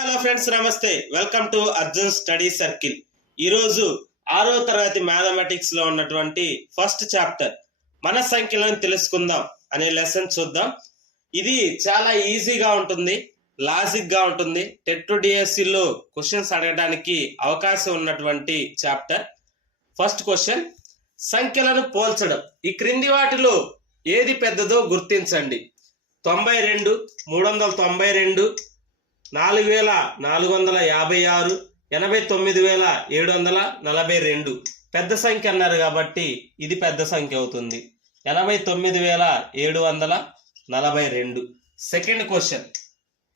Hello friends నమస్తే. Welcome to Arjun study circle. ఈరోజు ఆరో తరగతి మ్యాథమెటిక్స్లో ఉన్నటువంటి ఫస్ట్ చాప్టర్. మన సంఖ్యలను తెలుసుకుందాం అనే లెసన్ చూద్దాం. ఇది చాలా ఈజీగా ఉంటుంది లాజిక్గా ఉంటుంది. టెట్ టు లో క్వశ్చన్స్ అడగడానికి అవకాశం ఉన్నటువంటి చాప్టర్. ఫస్ట్ క్వశ్చన్ సంఖ్యలను పోల్చడం. ఈ క్రింది వాటిలో ఏది పెద్దదో గుర్తించండి. తొంభై రెండు మూడు వందల తొంభై రెండు నాలుగు వేల నాలుగు వందల యాభై ఆరు ఎనభై తొమ్మిది వేల ఏడు వందల నలభై రెండు. పెద్ద సంఖ్య అన్నారు కాబట్టి ఇది పెద్ద సంఖ్య అవుతుంది. ఎనభై తొమ్మిది వేల ఏడు వందల నలభై రెండు. Second question.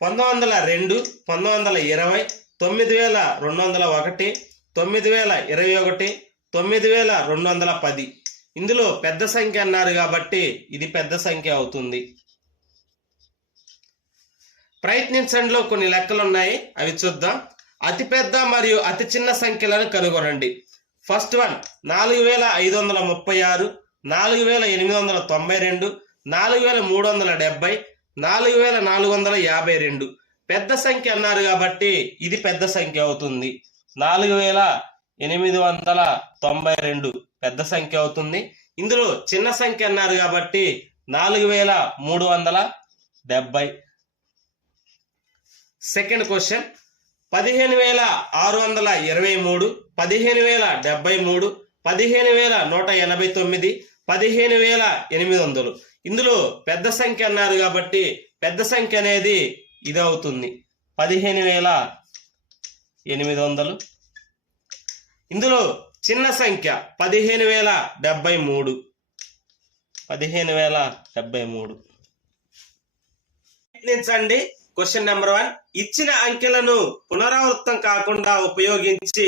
పంతొమ్మిది వందల రెండు పంతొమ్మిది వందల ఇరవై తొమ్మిది వేల రెండు వందల ఒకటి తొమ్మిది వేల ఇరవై ఒకటి తొమ్మిది వేల రెండు వందల పది. ఇందులో పెద్ద సంఖ్య అన్నారు కాబట్టి ఇది పెద్ద సంఖ్య అవుతుంది. ప్రయత్నించండిలో కొన్ని లెక్కలు ఉన్నాయి అవి చూద్దాం. అతిపెద్ద మరియు అతి చిన్న సంఖ్యలను కనుగొనండి. ఫస్ట్ వన్ నాలుగు వేల ఐదు వందల ముప్పై ఆరు నాలుగు వేల ఎనిమిది వందల తొంభై రెండు నాలుగు వేల మూడు వందల డెబ్బై నాలుగు వేల నాలుగు వందల యాభై రెండు. పెద్ద సంఖ్య అన్నారు కాబట్టి ఇది పెద్ద సంఖ్య అవుతుంది. నాలుగు వేల ఎనిమిది వందల తొంభై రెండు పెద్ద సంఖ్య అవుతుంది. ఇందులో చిన్న సంఖ్య అన్నారు కాబట్టి నాలుగు వేల మూడు వందల డెబ్బై సెకండ్ క్వశ్చన్ పదిహేను వేల ఆరు వందల ఇరవై మూడు పదిహేను వేల డెబ్బై మూడు పదిహేను వేల నూట ఎనభై తొమ్మిది పదిహేను వేల ఎనిమిది వందలు. ఇందులో పెద్ద సంఖ్య అన్నారు కాబట్టి పెద్ద సంఖ్య అనేది ఇది అవుతుంది పదిహేను వేల ఎనిమిది వందలు. ఇందులో చిన్న సంఖ్య పదిహేను వేల డెబ్బై మూడు. పదిహేను వేల డెబ్బై మూడు. ప్రయత్నించండి క్వశ్చన్ నెంబర్ వన్ ఇచ్చిన అంకెలను పునరావృతం కాకుండా ఉపయోగించి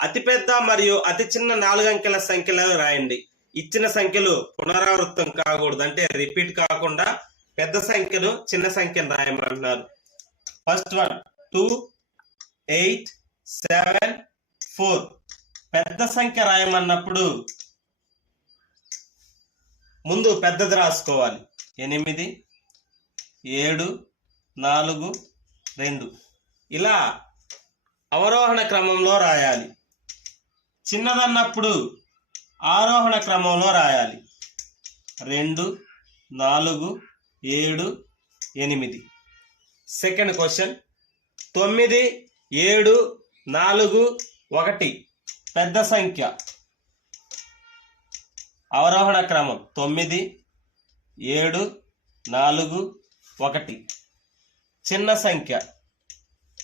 అతిపెద్ద మరియు అతి చిన్న నాలుగు అంకెల సంఖ్యలను రాయండి. ఇచ్చిన సంఖ్యలు పునరావృతం కాకూడదు. అంటే రిపీట్ కాకుండా పెద్ద సంఖ్యను చిన్న సంఖ్యను రాయమంటున్నారు. First one two eight seven four పెద్ద సంఖ్య రాయమన్నప్పుడు ముందు పెద్దది రాసుకోవాలి. ఎనిమిది ఏడు నాలుగు రెండు. ఇలా అవరోహణ క్రమంలో రాయాలి. చిన్నదన్నప్పుడు ఆరోహణ క్రమంలో రాయాలి. రెండు నాలుగు ఏడు ఎనిమిది. Second question. తొమ్మిది ఏడు నాలుగు ఒకటి. పెద్ద సంఖ్య. అవరోహణ క్రమం తొమ్మిది ఏడు నాలుగు ఒకటి. చిన్న సంఖ్య.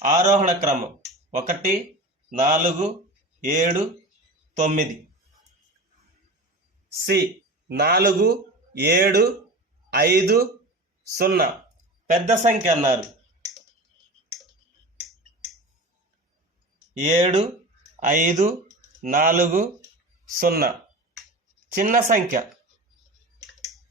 ఆరోహణ క్రమం. ఒకటి నాలుగు ఏడు తొమ్మిది. సి నాలుగు ఏడు ఐదు సున్నా. పెద్ద సంఖ్య అన్నారు. ఏడు ఐదు నాలుగు సున్నా. చిన్న సంఖ్య.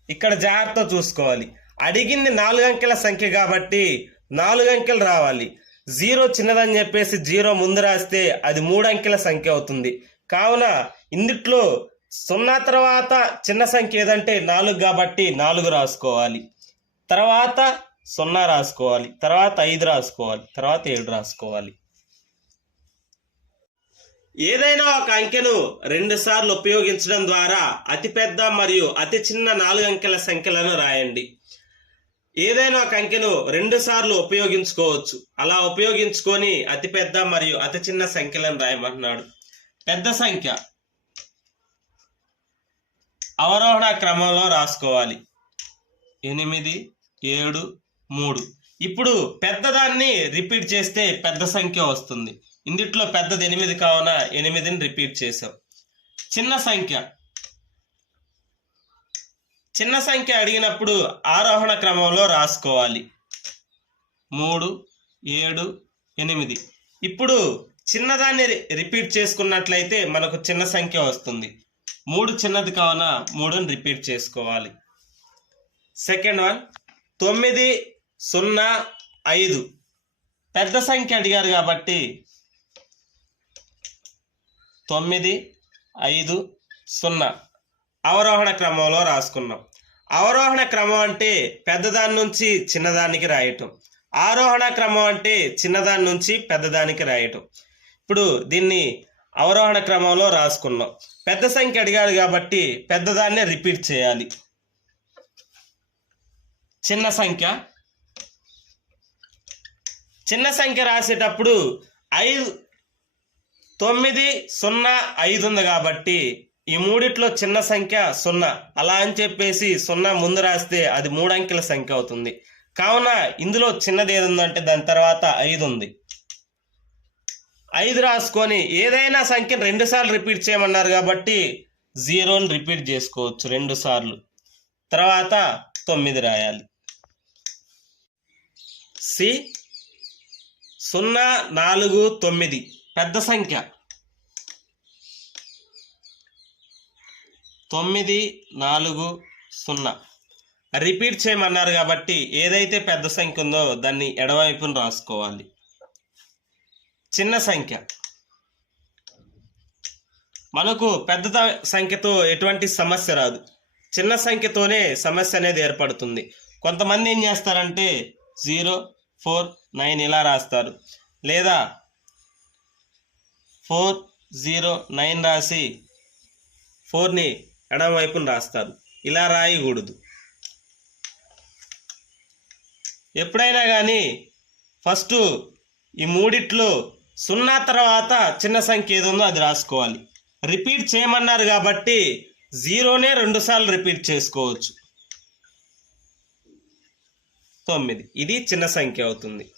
ఇక్కడ జాగ్రత్త చూసుకోవాలి. అడిగింది నాలుగు అంకెల సంఖ్య కాబట్టి నాలుగు అంకెలు రావాలి. జీరో చిన్నదని చెప్పేసి జీరో ముందు రాస్తే అది మూడు అంకెల సంఖ్య అవుతుంది. కావున ఇందుట్లో సున్నా తర్వాత చిన్న సంఖ్య ఏదంటే నాలుగు కాబట్టి నాలుగు రాసుకోవాలి. తర్వాత సున్నా రాసుకోవాలి. తర్వాత ఐదు రాసుకోవాలి. తర్వాత ఏడు రాసుకోవాలి. ఏదైనా ఒక అంకెను రెండు సార్లు ఉపయోగించడం ద్వారా అతిపెద్ద మరియు అతి చిన్న నాలుగు అంకెల సంఖ్యలను రాయండి. ఏదైనా ఒక అంకెను రెండు సార్లు ఉపయోగించుకోవచ్చు. అలా ఉపయోగించుకొని అతిపెద్ద మరియు అతి చిన్న సంఖ్యలను రాయమంటున్నాడు. పెద్ద సంఖ్య. అవరోహణ క్రమంలో రాసుకోవాలి. ఎనిమిది ఏడు మూడు. ఇప్పుడు పెద్దదాన్ని రిపీట్ చేస్తే పెద్ద సంఖ్య వస్తుంది. ఇందుట్లో పెద్దది ఎనిమిది కావున ఎనిమిదిని రిపీట్ చేసాం చిన్న సంఖ్య. చిన్న సంఖ్య అడిగినప్పుడు ఆరోహణ క్రమంలో రాసుకోవాలి. మూడు ఏడు ఎనిమిది. ఇప్పుడు చిన్నదాన్ని రి- రిపీట్ చేసుకున్నట్లయితే మనకు చిన్న సంఖ్య వస్తుంది. మూడు చిన్నది కావున మూడుని రిపీట్ చేసుకోవాలి. సెకండ్ వన్ తొమ్మిది సున్నా ఐదు. పెద్ద సంఖ్య అడిగారు కాబట్టి తొమ్మిది ఐదు సున్నా. అవరోహణ క్రమంలో రాసుకున్నాం. అవరోహణ క్రమం అంటే పెద్దదాని నుంచి చిన్నదానికి రాయటం. ఆరోహణ క్రమం అంటే చిన్నదాని నుంచి పెద్దదానికి రాయటం. ఇప్పుడు దీన్ని అవరోహణ క్రమంలో రాసుకున్నాం. పెద్ద సంఖ్య అడిగాడు కాబట్టి పెద్దదాన్నే రిపీట్ చేయాలి. చిన్న సంఖ్య. చిన్న సంఖ్య రాసేటప్పుడు ఐదు తొమ్మిది సున్నా ఐదు ఉంది కాబట్టి ఈ మూడిట్లో చిన్న సంఖ్య సున్నా. అలా అని చెప్పేసి సున్నా ముందు రాస్తే అది మూడు అంకెల సంఖ్య అవుతుంది. కావున ఇందులో చిన్నది ఏది ఉందంటే దాని తర్వాత ఐదు ఉంది ఐదు రాసుకొని ఏదైనా సంఖ్యను రెండు సార్లు రిపీట్ చేయమన్నారు కాబట్టి జీరోని రిపీట్ చేసుకోవచ్చు రెండు సార్లు. తర్వాత తొమ్మిది రాయాలి. సి సున్నా నాలుగు తొమ్మిది. పెద్ద సంఖ్య. తొమ్మిది నాలుగు సున్నా. రిపీట్ చేయమన్నారు కాబట్టి ఏదైతే పెద్ద సంఖ్య ఉందో దాన్ని ఎడవైపున రాసుకోవాలి. చిన్న సంఖ్య. మనకు పెద్ద సంఖ్యతో ఎటువంటి సమస్య రాదు. చిన్న సంఖ్యతోనే సమస్య అనేది ఏర్పడుతుంది. కొంతమంది ఏం చేస్తారంటే జీరో ఫోర్ నైన్ ఇలా రాస్తారు. లేదా ఫోర్ జీరో నైన్ రాసి ఫోర్ని ఎడమవైపున రాస్తారు. ఇలా రాయకూడదు. ఎప్పుడైనా కానీ ఫస్ట్ ఈ మూడిట్లో సున్నా తర్వాత చిన్న సంఖ్య ఏది ఉందో అది రాసుకోవాలి. రిపీట్ చేయమన్నారు కాబట్టి జీరోనే రెండుసార్లు రిపీట్ చేసుకోవచ్చు. తొమ్మిది. ఇది చిన్న సంఖ్య అవుతుంది.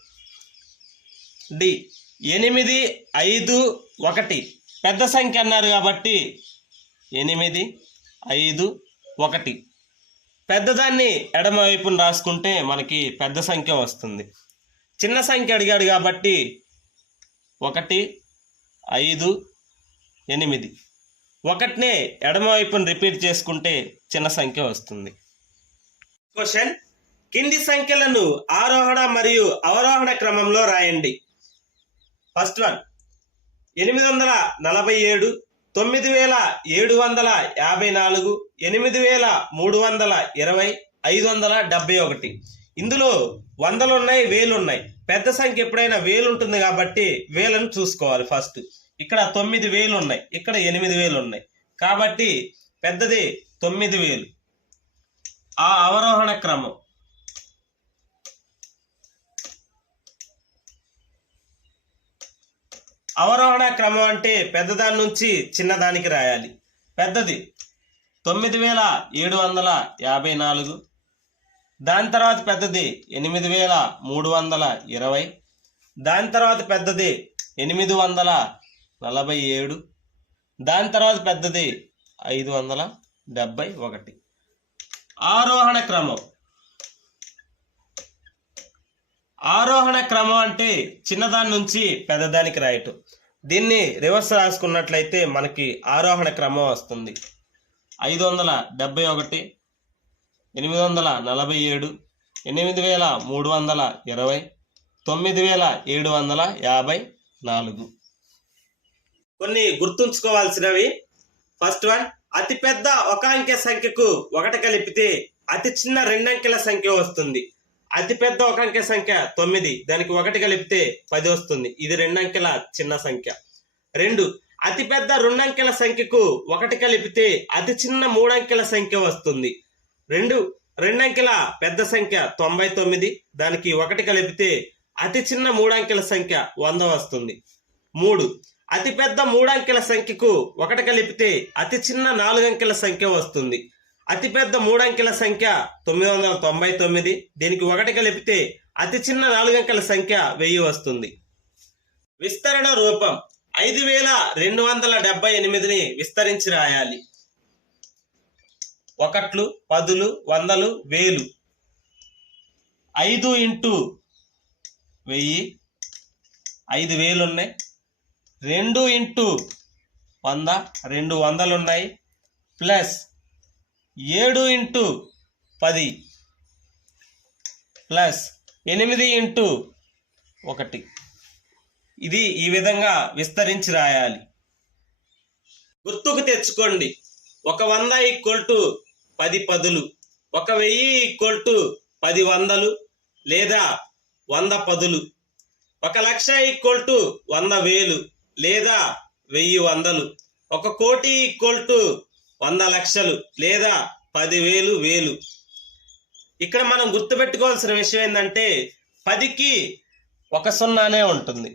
డి. ఎనిమిది ఐదు ఒకటి. పెద్ద సంఖ్య అన్నారు కాబట్టి ఎనిమిది ఐదు ఒకటి. పెద్దదాన్ని ఎడమవైపున రాసుకుంటే మనకి పెద్ద సంఖ్య వస్తుంది. చిన్న సంఖ్య అడిగాడు కాబట్టి ఒకటి ఐదు ఎనిమిది. ఒకటినే ఎడమవైపున రిపీట్ చేసుకుంటే చిన్న సంఖ్య వస్తుంది. క్వశ్చన్. కింది సంఖ్యలను ఆరోహణ మరియు అవరోహణ క్రమంలో రాయండి. First one. ఎనిమిది వందల నలభై ఏడు తొమ్మిది వేల ఏడు వందల యాభై నాలుగు ఎనిమిది వేల మూడు వందల ఇరవై ఐదు వందల డెబ్బై ఒకటి. ఇందులో వందలు ఉన్నాయి వేలు ఉన్నాయి పెద్ద సంఖ్య ఎప్పుడైనా వేలు ఉంటుంది కాబట్టి వేలను చూసుకోవాలి ఫస్ట్. ఇక్కడ తొమ్మిది వేలు ఉన్నాయి ఇక్కడ ఎనిమిది వేలు ఉన్నాయి కాబట్టి పెద్దది తొమ్మిది వేలు. ఆ అవరోహణ క్రమం. అవరోహణ క్రమం అంటే పెద్దదాని నుంచి చిన్నదానికి రాయాలి. పెద్దది తొమ్మిది వేల ఏడు వందల యాభై నాలుగు. దాని తర్వాత పెద్దది ఎనిమిది వేల మూడు వందల ఇరవై. దాని తర్వాత పెద్దది ఎనిమిది వందల నలభై ఏడు. దాని తర్వాత పెద్దది ఐదు వందల డెబ్బై ఒకటి. ఆరోహణ క్రమం. ఆరోహణ క్రమం అంటే చిన్నదాని నుంచి పెద్దదానికి రాయటం. దీన్ని రివర్స్ రాసుకున్నట్లయితే మనకి ఆరోహణ క్రమం వస్తుంది. ఐదు వందల డెబ్బై ఒకటి ఎనిమిది వందల నలభై ఏడు ఎనిమిది వేల మూడు వందల ఇరవై తొమ్మిది వేల ఏడు వందల యాభై నాలుగు. కొన్ని గుర్తుంచుకోవాల్సినవి. ఫస్ట్ వన్ అతిపెద్ద ఒక అంకె సంఖ్యకు ఒకటి కలిపితే అతి చిన్న రెండంకెల సంఖ్య వస్తుంది. అతిపెద్ద ఒక అంకె సంఖ్య తొమ్మిది. దానికి ఒకటి కలిపితే పది వస్తుంది. ఇది రెండు అంకెల చిన్న సంఖ్య. రెండు. అతిపెద్ద రెండంకెల సంఖ్యకు ఒకటి కలిపితే అతి చిన్న మూడంకెల సంఖ్య వస్తుంది. రెండు. రెండంకెల పెద్ద సంఖ్య తొంభై తొమ్మిది. దానికి ఒకటి కలిపితే అతి చిన్న మూడంకెల సంఖ్య వంద వస్తుంది. మూడు. అతిపెద్ద మూడంకెల సంఖ్యకు ఒకటి కలిపితే అతి చిన్న నాలుగంకెల సంఖ్య వస్తుంది. అతిపెద్ద మూడంకెల సంఖ్య తొమ్మిది వందల తొంభై తొమ్మిది. దీనికి ఒకటి కలిపితే అతి చిన్న నాలుగంకెల సంఖ్య వెయ్యి వస్తుంది. విస్తరణ రూపం ఐదు వేల రెండు వందల డెబ్బై ఎనిమిదిని విస్తరించి రాయాలి. ఒకట్లు పదులు వందలు వేలు. ఐదు ఇంటూ వెయ్యి ఐదు వేలు ఉన్నాయి రెండు ఇంటూ వంద రెండు వందలు ఉన్నాయి ప్లస్ ఏడు ఇంటూ పది ప్లస్ ఎనిమిది ఇంటూ ఒకటి. ఇది ఈ విధంగా విస్తరించి రాయాలి. గుర్తుకు తెచ్చుకోండి. ఒక వంద ఈక్వల్ టు పది పదులు. ఒక వెయ్యి ఈక్వల్ టు పది వందలు లేదా వంద పదులు. ఒక లక్ష ఈక్వల్ టు వంద వేలు లేదా వెయ్యి వందలు. ఒక కోటి ఈక్వల్ టు వంద లక్షలు లేదా పదివేలు వేలు. ఇక్కడ మనం గుర్తుపెట్టుకోవాల్సిన విషయం ఏంటంటే పదికి ఒక సున్నానే ఉంటుంది.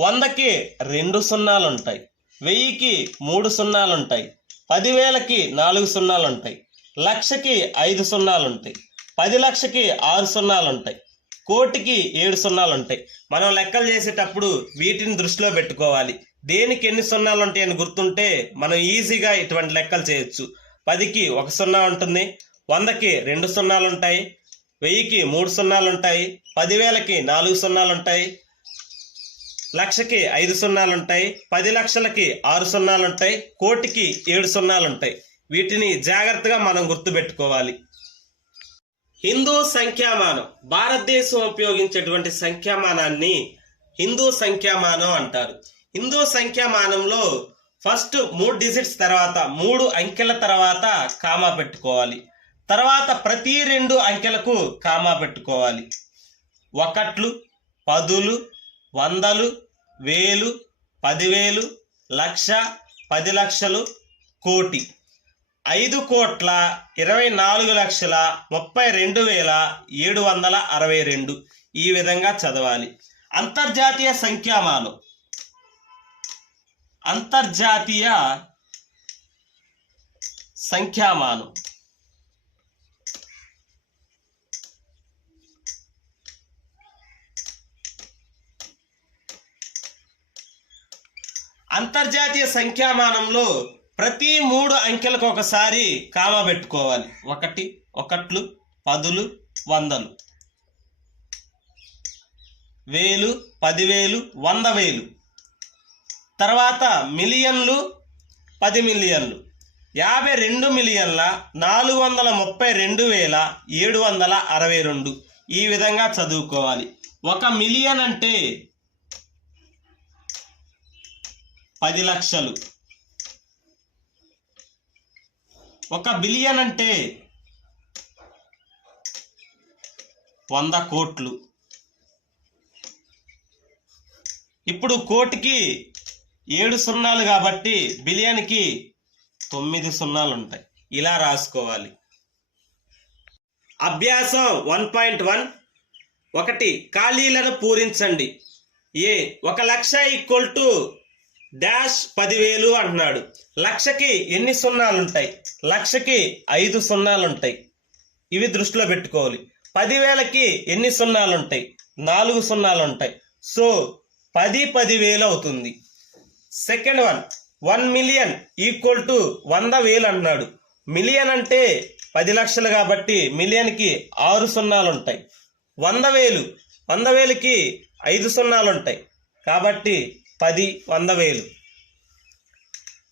వందకి రెండు సున్నాలు ఉంటాయి వెయ్యికి మూడు సున్నాలు ఉంటాయి పదివేలకి నాలుగు సున్నాలు ఉంటాయి లక్షకి ఐదు సున్నాలు ఉంటాయి పది లక్షకి ఆరు సున్నాలు ఉంటాయి కోటికి ఏడు సున్నాలు ఉంటాయి మనం లెక్కలు చేసేటప్పుడు వీటిని దృష్టిలో పెట్టుకోవాలి. దేనికి ఎన్ని సున్నాలు ఉంటాయని గుర్తుంటే మనం ఈజీగా ఇటువంటి లెక్కలు చేయొచ్చు. పదికి ఒక సున్నా ఉంటుంది వందకి రెండు సున్నాలు ఉంటాయి వెయ్యికి మూడు సున్నాలు ఉంటాయి పదివేలకి నాలుగు సున్నాలు ఉంటాయి లక్షకి ఐదు సున్నాలు ఉంటాయి పది లక్షలకి ఆరు సున్నాలు ఉంటాయి కోటికి ఏడు సున్నాలు ఉంటాయి. వీటిని జాగ్రత్తగా మనం గుర్తుపెట్టుకోవాలి. హిందూ సంఖ్యామానం భారతదేశం ఉపయోగించేటువంటి సంఖ్యామానాన్ని హిందూ సంఖ్యామానం అంటారు. హిందూ సంఖ్యామానంలో ఫస్ట్ మూడు డిజిట్స్ తర్వాత మూడు అంకెల తర్వాత కామా పెట్టుకోవాలి. తర్వాత ప్రతి రెండు అంకెలకు కామా పెట్టుకోవాలి. ఒకట్లు పదులు వందలు వేలు పదివేలు లక్ష పది లక్షలు కోటి. ఐదు కోట్ల ఇరవై నాలుగు లక్షల ముప్పై రెండు వేల ఏడు వందల అరవై రెండు. ఈ విధంగా చదవాలి. అంతర్జాతీయ సంఖ్యామానం అంతర్జాతీయ సంఖ్యామానం. అంతర్జాతీయ సంఖ్యామానంలో ప్రతి మూడు అంకెలకు ఒకసారి కామా పెట్టుకోవాలి. ఒకటి ఒకట్లు పదులు వందలు. వేలు పదివేలు వంద వేలు. తర్వాత మిలియన్లు పది మిలియన్లు. యాభై రెండు మిలియన్ల నాలుగు వందల ముప్పై రెండు వేల ఏడు వందల అరవై రెండు. ఈ విధంగా చదువుకోవాలి. ఒక మిలియన్ అంటే పది లక్షలు. ఒక బిలియన్ అంటే వంద కోట్లు. ఇప్పుడు కోటికి ఏడు సున్నాలు కాబట్టి బిలియన్కి తొమ్మిది సున్నాలు ఉంటాయి ఇలా రాసుకోవాలి. అభ్యాసం వన్ పాయింట్ వన్. ఒకటి ఖాళీలను పూరించండి. ఏ ఒక లక్ష ఈక్వల్ టు డాష్ పదివేలు అంటున్నాడు. లక్షకి ఎన్ని సున్నాలు ఉంటాయి లక్షకి ఐదు సున్నాలు ఉంటాయి ఇవి దృష్టిలో పెట్టుకోవాలి. పదివేలకి ఎన్ని సున్నాలు ఉంటాయి నాలుగు సున్నాలు ఉంటాయి సో పది పదివేలు అవుతుంది. Second one one million equal to వంద వేలు అన్నాడు. మిలియన్ అంటే పది లక్షలు కాబట్టి మిలియన్కి ఆరు సున్నాలు ఉంటాయి. వంద వేలు వంద వేలుకి ఐదు సున్నాలు ఉంటాయి. కాబట్టి పది వంద వేలు.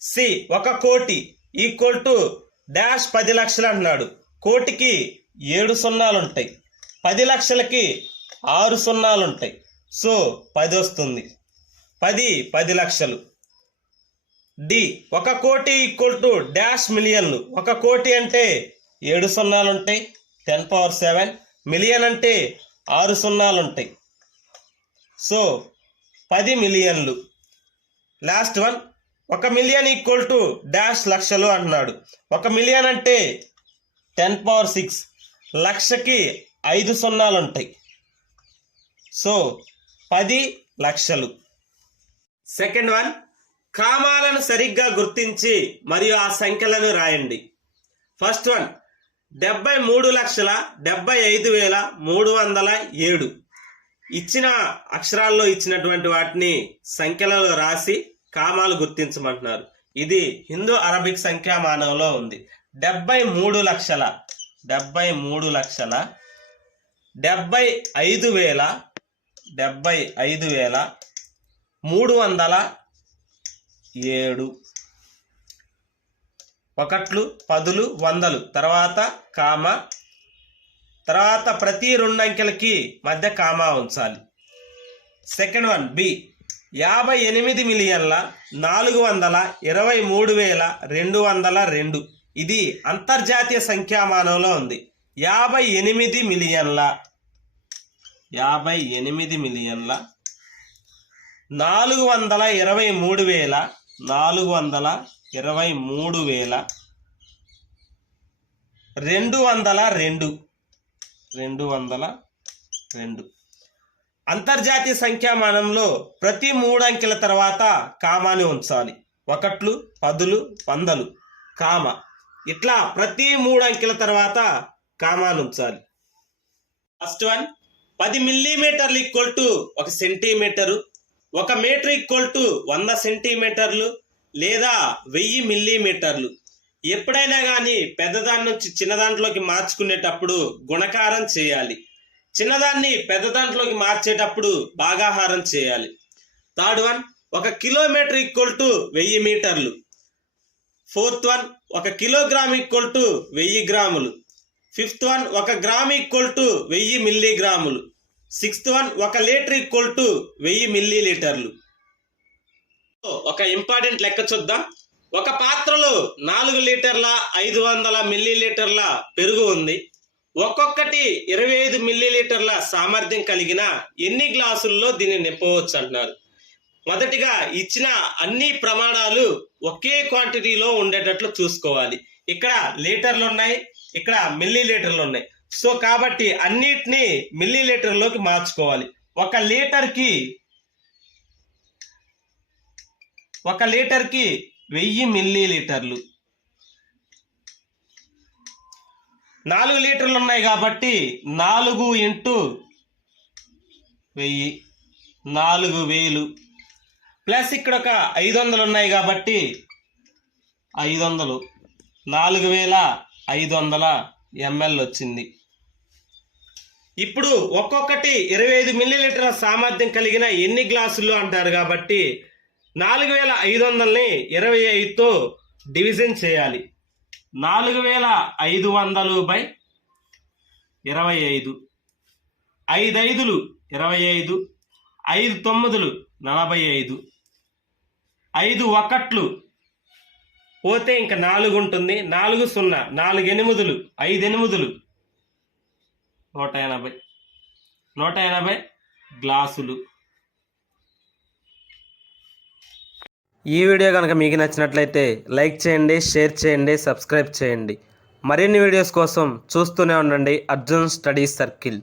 సి ఒక కోటి ఈక్వల్ టు డాష్ పది లక్షలు అంటున్నాడు కోటికి ఏడు సున్నాలు ఉంటాయి. పది లక్షలకి ఆరు సున్నాలు ఉంటాయి. సో పది వస్తుంది. పది పది లక్షలు. డి ఒక కోటి ఈక్వల్ టు డాష్ మిలియన్లు. ఒక కోటి అంటే ఏడు సున్నాలు ఉంటాయి టెన్ పవర్ సెవెన్ మిలియన్ అంటే ఆరు సున్నాలు ఉంటాయి. సో పది మిలియన్లు. Last one. ఒక మిలియన్ ఈక్వల్ టు డాష్ లక్షలు అంటున్నాడు. ఒక మిలియన్ అంటే టెన్ పవర్ సిక్స్ లక్షకి ఐదు సున్నాలు ఉంటాయి. సో పది లక్షలు. సెకండ్ వన్ కామాలను సరిగ్గా గుర్తించి మరియు ఆ సంఖ్యలను రాయండి. ఫస్ట్ వన్ డెబ్బై మూడు లక్షల డెబ్బై ఐదు వేల మూడు వందల ఏడు. ఇచ్చిన అక్షరాల్లో ఇచ్చినటువంటి వాటిని సంఖ్యలలో రాసి కామాలు గుర్తించమంటున్నారు. ఇది హిందూ అరబిక్ సంఖ్యామానంలో ఉంది. డెబ్బై మూడు లక్షల డెబ్బై మూడు లక్షల డెబ్బై ఐదు వేల డెబ్బై ఐదు వేల మూడు వందల ఏడు. ఒకట్లు పదులు వందలు. తర్వాత కామ. తర్వాత ప్రతి రెండు అంకెలకి మధ్య కామా ఉంచాలి. Second one B. యాభై ఎనిమిది మిలియన్ల నాలుగు వందల ఇరవై మూడు వేల రెండు వందల రెండు. ఇది అంతర్జాతీయ సంఖ్యామానంలో ఉంది. యాభై ఎనిమిది మిలియన్ల యాభై ఎనిమిది మిలియన్ల నాలుగు వందల ఇరవై మూడు వేల నాలుగు వందల ఇరవై మూడు వేల రెండు వందల రెండు రెండు వందల రెండు. అంతర్జాతీయ సంఖ్యామానంలో ప్రతి మూడు అంకెల తర్వాత కామాని ఉంచాలి. ఒకట్లు పదులు వందలు. కామ. ఇట్లా ప్రతి మూడు అంకెల తర్వాత కామాని ఉంచాలి. ఫస్ట్ వన్ పది మిల్లీమీటర్లు ఈక్వల్ టు ఒక సెంటీమీటరు. ఒక మీటర్ ఈక్వల్ టు వంద సెంటీమీటర్లు లేదా వెయ్యి మిల్లీమీటర్లు. ఎప్పుడైనా కానీ పెద్దదాని నుంచి చిన్నదాంట్లోకి మార్చుకునేటప్పుడు గుణకారం చేయాలి. చిన్నదాన్ని పెద్ద దాంట్లోకి మార్చేటప్పుడు భాగాహారం చేయాలి. థర్డ్ వన్ ఒక కిలోమీటర్ ఈక్వల్ టు వెయ్యి మీటర్లు. ఫోర్త్ వన్ ఒక కిలోగ్రామ్ ఈక్వల్ టు వెయ్యి గ్రాములు. ఫిఫ్త్ వన్ ఒక గ్రామ్ ఈక్వల్ టు వెయ్యి మిల్లీగ్రాములు. సిక్స్త్ వన్ ఒక లీటర్ ఈక్వల్ టు వెయ్యి మిల్లీ లీటర్లు ఒక ఇంపార్టెంట్ లెక్క చూద్దాం. ఒక పాత్రలో నాలుగు లీటర్ల ఐదు వందల మిల్లీ లీటర్ల పెరుగు ఉంది. ఒక్కొక్కటి ఇరవై ఐదు మిల్లీ లీటర్ల సామర్థ్యం కలిగిన ఎన్ని గ్లాసుల్లో దీన్ని నింపవచ్చు అంటున్నారు మొదటిగా ఇచ్చిన అన్ని ప్రమాణాలు ఒకే క్వాంటిటీలో ఉండేటట్లు చూసుకోవాలి. ఇక్కడ లీటర్లు ఉన్నాయి ఇక్కడ మిల్లీ లీటర్లు ఉన్నాయి సో కాబట్టి అన్నిటినీ మిల్లీ లీటర్లోకి మార్చుకోవాలి. ఒక లీటర్కి ఒక లీటర్కి వెయ్యి మిల్లీ లీటర్లు నాలుగు లీటర్లు ఉన్నాయి కాబట్టి నాలుగు ఇంటూ వెయ్యి నాలుగు వేలు. ప్లస్ ఇక్కడ ఒక ఐదు వందలు ఉన్నాయి కాబట్టి ఐదు వందలు. నాలుగు వేల ఐదు వందల ఎంఎల్ వచ్చింది. ఇప్పుడు ఒక్కొక్కటి ఇరవై ఐదు మిల్లీలీటర్ల సామర్థ్యం కలిగిన ఎన్ని గ్లాసులు అంటారు కాబట్టి నాలుగు వేల ఐదు వందలని ఇరవై ఐదుతో డివిజన్ చేయాలి. నాలుగు వేల ఐదు వందలు బై ఇరవై ఐదు. ఐదు ఐదులు ఇరవై ఐదు. ఐదు తొమ్మిదిలు నలభై ఐదు. ఐదు ఒకట్లు పోతే ఇంకా నాలుగు ఉంటుంది నాలుగు సున్నా. నాలుగు ఎనిమిదిలు ఐదు ఎనిమిదిలు నూట ఎనభై. నూట ఎనభై గ్లాసులు. ఈ వీడియో కనుక మీకు నచ్చినట్లయితే లైక్ చేయండి షేర్ చేయండి సబ్స్క్రైబ్ చేయండి. మరిన్ని వీడియోస్ కోసం చూస్తూనే ఉండండి అర్జున్ స్టడీ సర్కిల్.